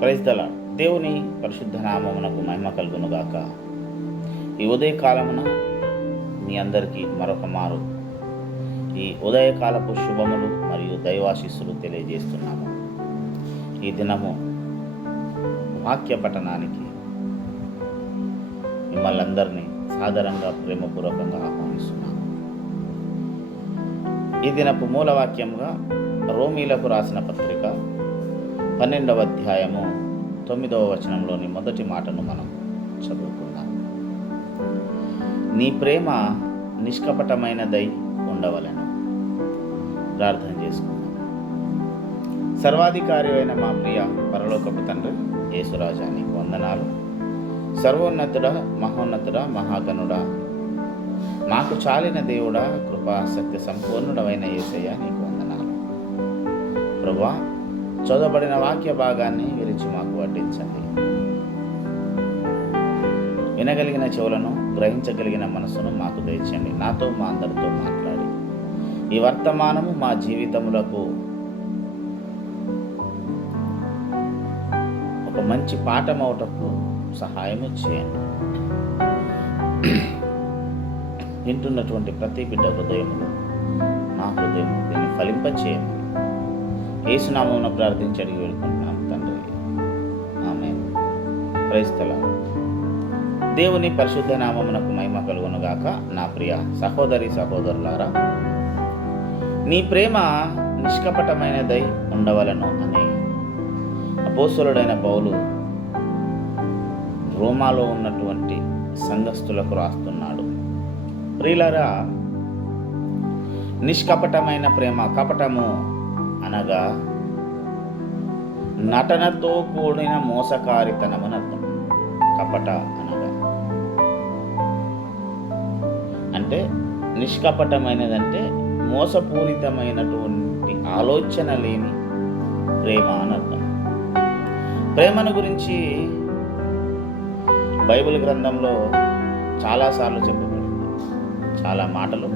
Praise the lord. దేవుని పరిశుద్ధ నామమునకు మహిమ కలుగునుగాక. ఈ ఉదయకాలమున మీ అందరికీ మరొక మారు ఈ ఉదయకాలపు శుభములు మరియు దైవాశీస్సులు తెలియజేస్తున్నాము. ఈ దినము వాక్య పఠనానికి మిమ్మల్ని అందరినీ సాదరంగా ప్రేమపూర్వకంగా ఆహ్వానిస్తున్నాము. ఈ దినపు మూలవాక్యంగా రోమీలకు రాసిన పత్రిక 12వ అధ్యాయము 9వ వచనంలోని మొదటి మాటను మనం చదువుకుందాం. నీ ప్రేమ నిష్కపటమైనదై ఉండవలెను. ప్రార్థన చేసుకుందాం. సర్వాధికారి అయిన మా ప్రియ పరలోకపు తండ్రి యేసురాజా, నీకు వందనాలు. సర్వోన్నతుడా, మహోన్నతుడా, మహాగణుడా, మాకు చాలిన దేవుడా, కృపా సత్య సంపూర్ణుడమైన యేసయ్య, నీకు వందనాలు. ప్రభువా, చదవబడిన వాక్య భాగాన్ని విరిచి మాకు వడ్డించండి. వినగలిగిన చెవులను, గ్రహించగలిగిన మనసును మాకు దయచండి. నాతో, మా అందరితో మాట్లాడి ఈ వర్తమానము మా జీవితములకు ఒక మంచి పాఠమవుటకు సహాయము చేయండి. వింటున్నటువంటి ప్రతి బిడ్డ హృదయములు, నా హృదయము దీన్ని ఫలింపచేయండి. యేసునామమున ప్రార్థించి అడిగి వేడుకుంటున్నాం తండ్రి, ఆమేన్. Praise the lord. దేవుని పరిశుద్ధ నామమునకు మహిమ కలుగునుగాక. నా ప్రియ సహోదరి సహోదరులారా, నీ ప్రేమ నిష్కపటమైనదై ఉండవలను అని అపోస్తలుడైన పౌలు రోమాలో ఉన్నటువంటి సంఘస్థులకు రాస్తున్నాడు. ప్రియులారా, నిష్కపటమైన ప్రేమ, కపటము అనగా నటనతో కూడిన మోసకారితనమని అర్థం. కపట అనగా అంటే నిష్కపటమైనదంటే మోసపూరితమైనటువంటి ఆలోచన లేని ప్రేమ అని అర్థం. ప్రేమను గురించి బైబిల్ గ్రంథంలో చాలాసార్లు చెప్పబడింది, చాలా మాటలు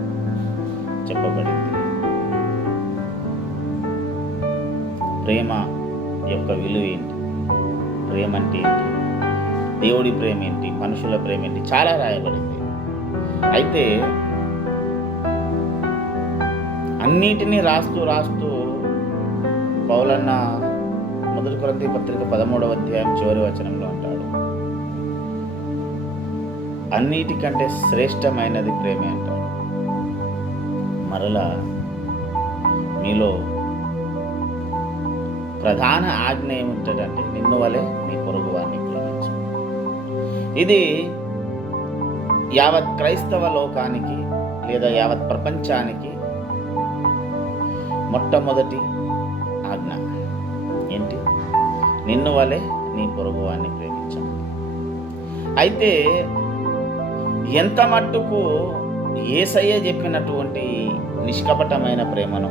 చెప్పబడింది. ప్రేమ యొక్క విలువ ఏంటి, ప్రేమ అంటే ఏంటి, దేవుడి ప్రేమ ఏంటి, మనుషుల ప్రేమ ఏంటి, చాలా రాయబడింది. అయితే అన్నిటినీ రాస్తూ పౌలన్న మొదటి కొరింథీ పత్రిక 13వ అధ్యాయం చివరి వచనంలో అంటాడు, అన్నిటికంటే శ్రేష్టమైనది ప్రేమే అంటాడు. మరలా మీలో ప్రధాన ఆజ్ఞ ఏముంటుందంటే, నిన్ను వలె నీ పొరుగు వారిని ప్రేమించు. ఇది యావత్ క్రైస్తవ లోకానికి లేదా యావత్ ప్రపంచానికి మొట్టమొదటి ఆజ్ఞ ఏంటి? నిన్ను వలె నీ పొరుగు వారిని ప్రేమించాలి. అయితే ఎంత మట్టుకు యేసయ్య చెప్పినటువంటి నిష్కపటమైన ప్రేమను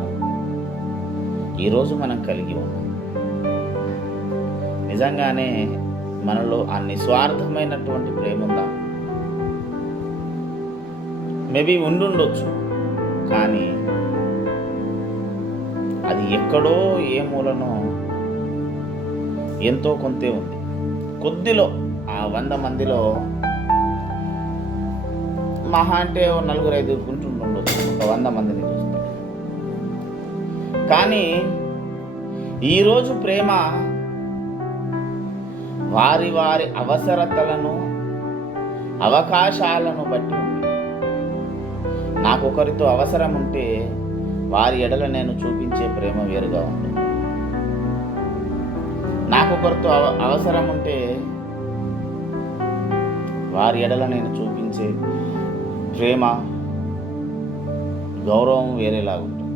ఈరోజు మనం కలిగి ఉన్నాం? నిజంగానే మనలో ఆ నిస్వార్థమైనటువంటి ప్రేమ ఉందా? మేబీ ఉండుండొచ్చు, కానీ అది ఎక్కడో ఏ మూలనో ఎంతో కొంతే ఉంది. కొద్దిలో ఆ 100 మందిలో మహా అంటే 4-5 గుంటుండొచ్చు, ఒక 100 మందిని చూస్తే. కానీ ఈరోజు ప్రేమ వారి వారి అవసరతలను, అవకాశాలను బట్టి ఉంది. నాకు ఒకరితో అవసరం ఉంటే వారి ఎడల నేను చూపించే ప్రేమ వేరుగా ఉంటుంది. నాకు ఒకరితో అవసరం ఉంటే వారి ఎడల నేను చూపించే ప్రేమ, గౌరవం వేరేలాగా ఉంటుంది.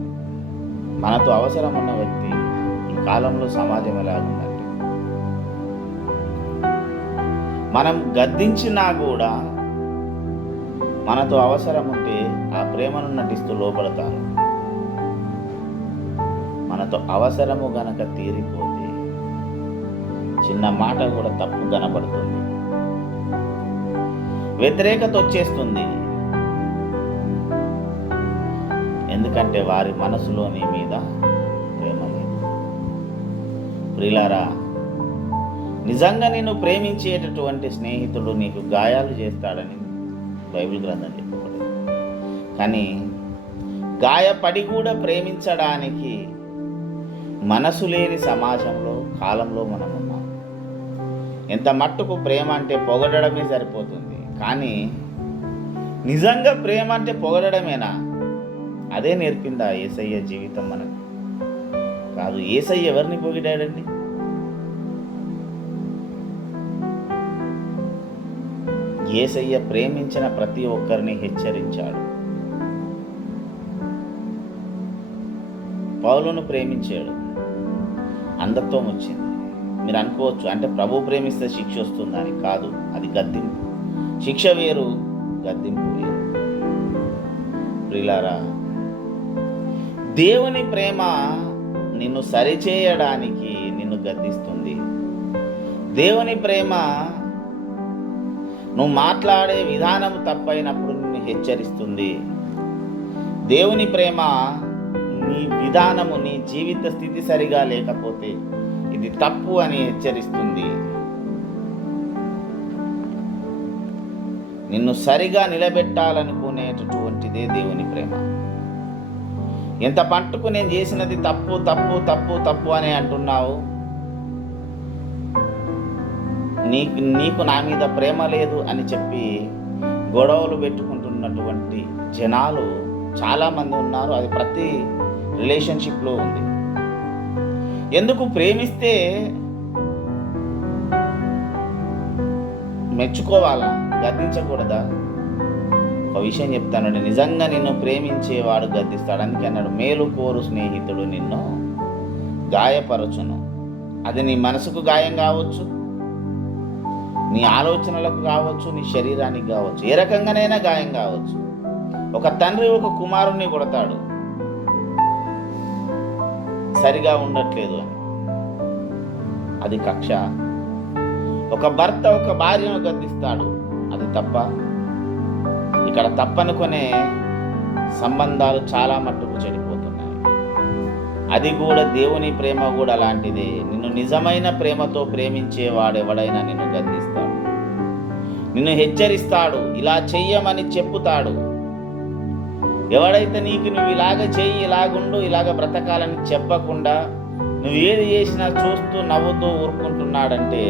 మనతో అవసరం ఉన్న వ్యక్తి ఈ కాలంలో సమాజం ఎలాగుందంటే, మనం గద్దించినా కూడా మనతో అవసరం ఉంటే ఆ ప్రేమను నటిస్తూ లోపడతారు. మనతో అవసరము గనక తీరిపోతే చిన్న మాట కూడా తప్పు కనపడుతుంది, వ్యతిరేకత వచ్చేస్తుంది. ఎందుకంటే వారి మనసులో నీ మీద ప్రేమ లేదు. ప్రియులారా, నిజంగా నిన్ను ప్రేమించేటటువంటి స్నేహితుడు నీకు గాయాలు చేస్తాడని బైబిల్ గ్రంథం చెప్పబడింది. కానీ గాయపడి కూడా ప్రేమించడానికి మనసు లేని సమాజంలో, కాలంలో మనం ఉన్నాం. ఎంత మట్టుకు ప్రేమ అంటే పొగడమే సరిపోతుంది, కానీ నిజంగా ప్రేమ అంటే పొగడమేనా? అదే నేర్పిందా యేసయ్య జీవితం మనకు? కాదు. యేసయ్య ఎవరిని పొగిడాడండి? యేసయ్య ప్రేమించిన ప్రతి ఒక్కరిని హెచ్చరించాడు. పౌలును ప్రేమించాడు, అంధత్వం వచ్చింది. మీరు అనుకోవచ్చు, అంటే ప్రభు ప్రేమిస్తే శిక్ష వస్తుందని. కాదు, అది గద్దింపు. శిక్ష వేరు, గద్దింపు వేరు. ప్రియులారా, దేవుని ప్రేమ నిన్ను సరిచేయడానికి నిన్ను గద్దిస్తుంది. దేవుని ప్రేమ నువ్వు మాట్లాడే విధానం తప్పైనప్పుడు నిన్ను హెచ్చరిస్తుంది. దేవుని ప్రేమ నీ విధానము, నీ జీవిత స్థితి సరిగా లేకపోతే ఇది తప్పు అని హెచ్చరిస్తుంది. నిన్ను సరిగా నిలబెట్టాలనుకునేటటువంటిదే దేవుని ప్రేమ. ఎంత పట్టుకు నేను చేసినది తప్పు తప్పు తప్పు తప్పు అని అంటున్నావు, నీకు నా మీద ప్రేమ లేదు అని చెప్పి గొడవలు పెట్టుకుంటున్నటువంటి జనాలు చాలామంది ఉన్నారు. అది ప్రతి రిలేషన్షిప్లో ఉంది. ఎందుకు? ప్రేమిస్తే మెచ్చుకోవాలా, గద్దించకూడదా? ఒక విషయం చెప్తానండి, నిజంగా నిన్ను ప్రేమించేవాడు గద్దిస్తాడు. అందుకే అన్నాడు, మేలు కోరు స్నేహితుడు నిన్ను గాయపరచును. అది నీ మనసుకు గాయం కావచ్చు, నీ ఆలోచనలకు కావచ్చు, నీ శరీరానికి కావచ్చు, ఏ రకంగానైనా గాయం కావచ్చు. ఒక తండ్రి ఒక కుమారుణ్ణి కొడతాడు సరిగా ఉండట్లేదు అని, అది కక్ష. ఒక భర్త ఒక భార్యను గద్దిస్తాడు, అది తప్ప? ఇక్కడ తప్పనుకునే సంబంధాలు చాలా మట్టుకు చెడిపోతున్నాయి. అది కూడా దేవుని ప్రేమ కూడా అలాంటిదే. నిన్ను నిజమైన ప్రేమతో ప్రేమించేవాడు ఎవడైనా నిన్ను గద్దిస్తాడు, నిన్ను హెచ్చరిస్తాడు, ఇలా చెయ్యమని చెప్పుతాడు. ఎవడైతే నువ్వు ఇలాగ చెయ్యి, ఇలాగుండు, ఇలాగ బ్రతకాలని చెప్పకుండా నువ్వు ఏది చేసినా చూస్తూ నవ్వుతూ ఊరుకుంటున్నాడంటే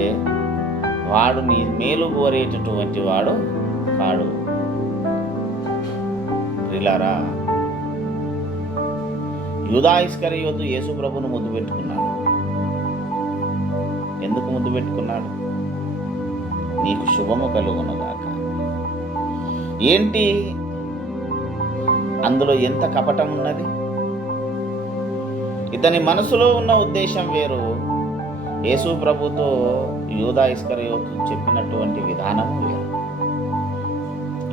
వాడు నీ మేలు కోరేటటువంటి వాడు కాడు. ప్రియులారా, యూదా ఇస్కరియోతు యేసు ప్రభువును ముద్దు పెట్టుకున్నాడు. ఎందుకు ముద్దు పెట్టుకున్నాడు? నీకు శుభము కలుగునుగాక. ఏంటి అందులో ఎంత కపటం ఉన్నది? ఇతని మనసులో ఉన్న ఉద్దేశం వేరు, యేసు ప్రభుతో యూదా ఇస్కరియోతు చెప్పినటువంటి విధానం వేరు.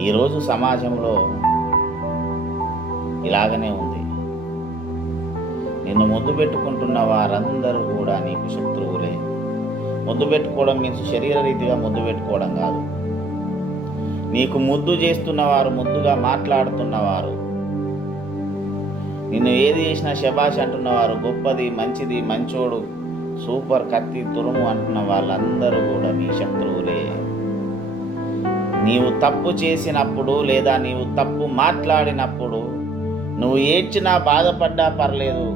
ఈరోజు సమాజంలో ఇలాగనే ఉంది. నిన్ను ముద్దు పెట్టుకుంటున్న వారందరూ కూడా నీకు శత్రువులే. ముద్దు పెట్టుకోవడం మీన్స్ శరీర రీతిగా ముద్దు పెట్టుకోవడం కాదు. నీకు ముద్దు చేస్తున్నవారు, ముద్దుగా మాట్లాడుతున్నవారు, నిన్ను ఏది చేసినా శబాష్ అంటున్నవారు, గొప్పది, మంచిది, మంచోడు, సూపర్, కత్తి, తురుము అంటున్న వాళ్ళందరూ కూడా నీ శత్రువులే. నీవు తప్పు చేసినప్పుడు లేదా నీవు తప్పు మాట్లాడినప్పుడు నువ్వు ఏడ్చినా బాధపడ్డా పర్లేదు,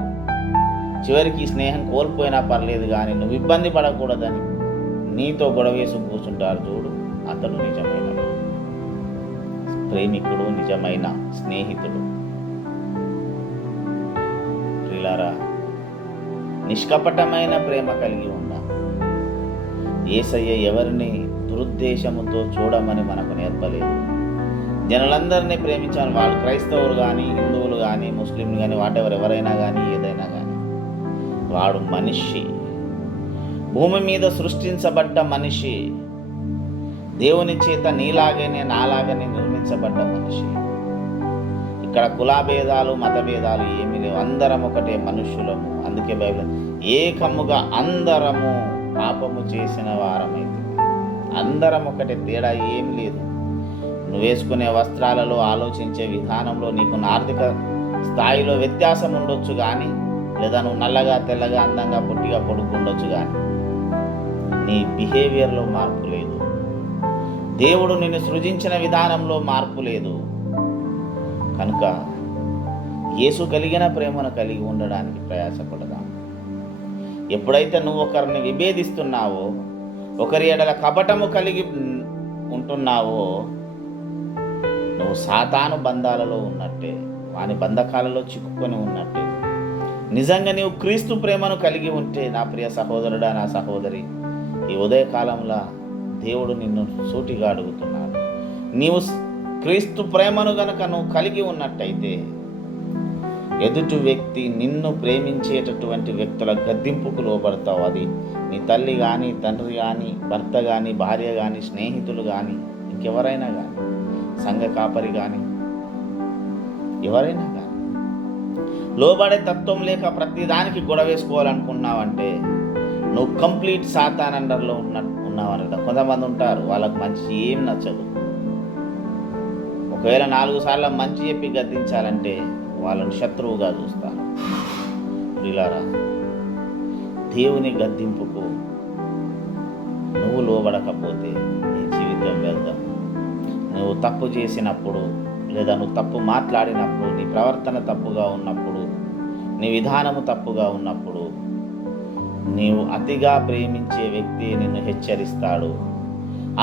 చివరికి స్నేహం కోల్పోయినా పర్లేదు, కానీ నువ్వు ఇబ్బంది పడకూడదని నీతో గొడవేసి కూర్చుంటారు చూడు, అతడు నిజమైన ప్రేమికుడు, నిజమైన స్నేహితుడు. ప్రియులారా, నిష్కపటమైన ప్రేమ కలిగి ఉందాం. యేసయ్య ఎవరిని దురుద్దేశముతో చూడమని మనకు నేర్పలేదు. జనులందరినీ ప్రేమించాలి. వాళ్ళు క్రైస్తవులు కానీ, హిందువులు కానీ, ముస్లింలు కానీ, ఎవరైనా కానీ, ఏదైనా కానీ, వాడు మనిషి, భూమి మీద సృష్టించబడ్డ మనిషి, దేవుని చేత నీలాగనే నాలాగనే నిర్మించబడ్డ మనిషి. ఇక్కడ కులభేదాలు, మతభేదాలు ఏమీ లేవు. అందరం ఒకటే మనుష్యులము. అందుకే బైబిల్ ఏకముగా అందరము పాపము చేసిన వారమైంది. అందరం ఒకటే, తేడా ఏం లేదు. నువ్వు వేసుకునే వస్త్రాలలో, ఆలోచించే విధానంలో నీకు ఆర్థిక స్థాయిలో వ్యత్యాసం ఉండొచ్చు కానీ, లేదా నువ్వు నల్లగా, తెల్లగా, అందంగా, పొట్టిగా, పొడుగు ఉండొచ్చు కానీ నీ బిహేవియర్లో మార్పు లేదు. దేవుడు నిన్ను సృజించిన విధానంలో మార్పు లేదు. కనుక యేసు కలిగిన ప్రేమను కలిగి ఉండడానికి ప్రయాసపడదాం. ఎప్పుడైతే నువ్వు ఒకరిని విభేదిస్తున్నావో, ఒకరి ఎడల కపటము కలిగి ఉంటున్నావో, నువ్వు సాతాను బంధాలలో ఉన్నట్టే, వాని బంధకాలలో చిక్కుకొని ఉన్నట్టే. నిజంగా నీవు క్రీస్తు ప్రేమను కలిగి ఉంటే, నా ప్రియ సహోదరుడా, నా సహోదరి, ఈ ఉదయకాలంలో దేవుడు నిన్ను సూటిగా అడుగుతున్నాడు. నీవు క్రీస్తు ప్రేమను గనక నువ్వు కలిగి ఉన్నట్టయితే, ఎదుటి వ్యక్తి నిన్ను ప్రేమించేటటువంటి వ్యక్తుల గద్దింపుకు లోబడతావు. అది నీ తల్లి కానీ, తండ్రి కానీ, భర్త కానీ, భార్య కానీ, స్నేహితులు కానీ, ఇంకెవరైనా కానీ, సంఘ కాపరి కానీ, ఎవరైనా కానీ, లోబడే తత్వం లేక ప్రతిదానికి గొడవ వేసుకోవాలనుకున్నావంటే నువ్వు కంప్లీట్ సాతాన్ అండర్లో ఉన్నావన్నట. కొంతమంది ఉంటారు, వాళ్ళకు మంచి ఏం నచ్చదు. ఒకవేళ 4 సార్లు మంచి చెప్పి గద్దించాలంటే వాళ్ళని శత్రువుగా చూస్తారు. ప్రియులారా, దేవుని గద్దింపుకు నువ్వు లోబడకపోతే నీ జీవితం వ్యర్థం. నువ్వు తప్పు చేసినప్పుడు, లేదా నువ్వు తప్పు మాట్లాడినప్పుడు, నీ ప్రవర్తన తప్పుగా ఉన్నప్పుడు, నీ విధానము తప్పుగా ఉన్నప్పుడు, నీవు అతిగా ప్రేమించే వ్యక్తి నిన్ను హెచ్చరిస్తాడు.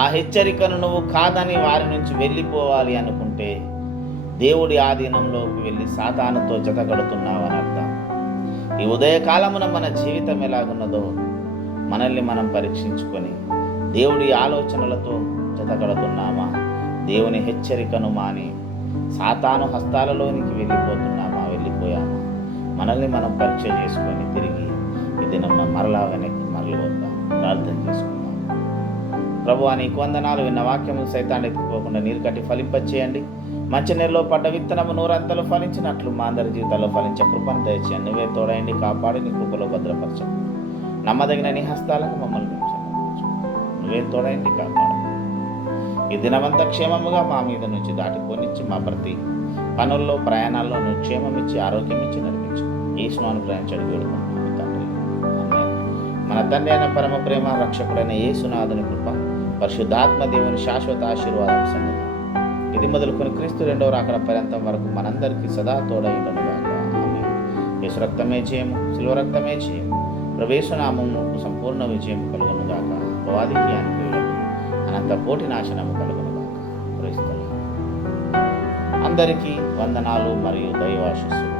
ఆ హెచ్చరికను నువ్వు కాదని వారి నుంచి వెళ్ళిపోవాలి అనుకుంటే దేవుడి ఆధీనంలోకి వెళ్ళి సాతానుతో జతగడుతున్నావని అర్థం. ఈ ఉదయకాలమున మన జీవితం ఎలాగున్నదో మనల్ని మనం పరీక్షించుకొని దేవుడి ఆలోచనలతో జతగడుతున్నామా, దేవుని హెచ్చరికను మాని సాతాను హస్తాలలోనికి వెళ్ళిపోయామా, మనల్ని మనం పరీక్ష చేసుకొని తిరిగి ఈ దినం మరలా వెనక్కి మరలి వద్దాం. ప్రార్థన చేసుకుందాం. ప్రభువా, నీకు వందనాలు. విన్న వాక్యము సైతాన్ని ఎత్తుకోకుండా నీరు కట్టి ఫలింపచేయండి. మంచి నీరులో పడ్డ విత్తనము నూరంతలు ఫలించినట్లు మా అందరి జీవితాల్లో ఫలించే కృపను దయచేయండి. నువ్వే తోడయండి, కాపాడి నీ కృపలో భద్రపరచండి. నమ్మదగిన నీ హస్తాలకు మమ్మల్ని నువ్వే తోడయండి, కాపాడు. ఈ దినమంతా క్షేమముగా మా మీద నుంచి దాటిపోనిచ్చి మా ప్రతి పనుల్లో, ప్రయాణాల్లో నువ్వు క్షేమం ఇచ్చి, ఆరోగ్యం ఇచ్చి నడిపించు. ఈ స్నాను ప్రయాణించడం వేడుకుంటున్నాను తండ్రి. మన తండ్రి అయిన పరమ ప్రేమ రక్షకుడైన యేసునాథుని కృప, పరిశుద్ధాత్మ దేవుని శాశ్వత ఆశీర్వాదం సంగతి ఇది మొదలుకొని క్రీస్తు 2వ రాకడ పర్యంతం వరకు మనందరికీ సదా తోడైండుగాక. ఆమేన్. యేసు రక్తమే జయము, శిలువ రక్తమే జయము, ప్రవేశనామము సంపూర్ణ విజయం కలుగునుగాక. అపవాదికి అనుకూలము అనంత కోటి నాశనము కలుగునుగాక. క్రీస్తు అందరికీ వందనాలు మరియు దైవాశీస్సులు.